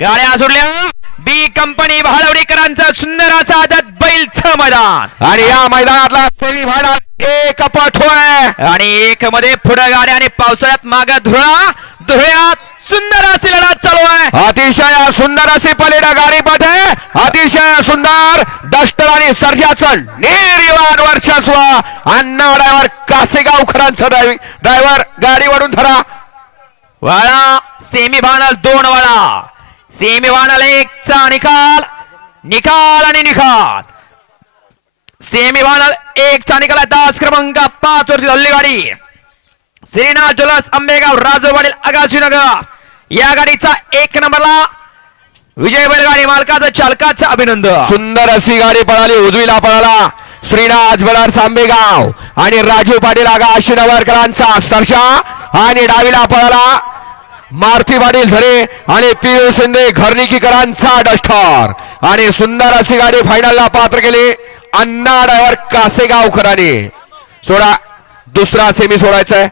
गाड्या सोडल्या. बी कंपनी भालवडीकरांचं सुंदर असं आदत बैलचं मैदान. आणि या मैदानातला सेमी फायनल एक पट होय. आणि एक मध्ये पुढे गाड्या आणि पावसाळ्यात माग धुळा. धुळ्यात सुंदर अशी लढत चालू आहे. अतिशय सुंदर अशी पलीड गाडी आहे अतिशय सुंदर डस्टर आणि सर्जाचं निर्वाण वर्चस्व. अण्णा ड्रायव्हर कासेगावकरांचं ड्रायव्हर गाडीवरून धरा. वाळा सेमी फायनल दोन वाळा. सेमी एकचा निकाल. निकाल आणि निकाल सेमी एक एकचा निकाल दास क्रमांक पाच वरती हल्ली गाडी श्रीनाथ ज्वेलर्स आंबेगाव राजवाडील पाटील आगाशीनगर. या गाडीचा एक नंबरला विजय बैलगाडी मालकाचं चालकाचं अभिनंदन. सुंदर अशी गाडी पळाली उजवीला पळाला. श्रीनाथ बलार सांबेगाव आणि राजू पाटील आगा आशिनवरकरांचा सरशा आणि डावीला पळाला. मारुती पाटील झरे आणि पियुष शिंदे घरनिकीकरांचा डस्टर. आणि सुंदर अशी गाडी फायनलला पात्र केली. अण्णा ड्रायव्हर कासेगावकरांनी. सोडा दुसरा सेमी सोडायचा आहे.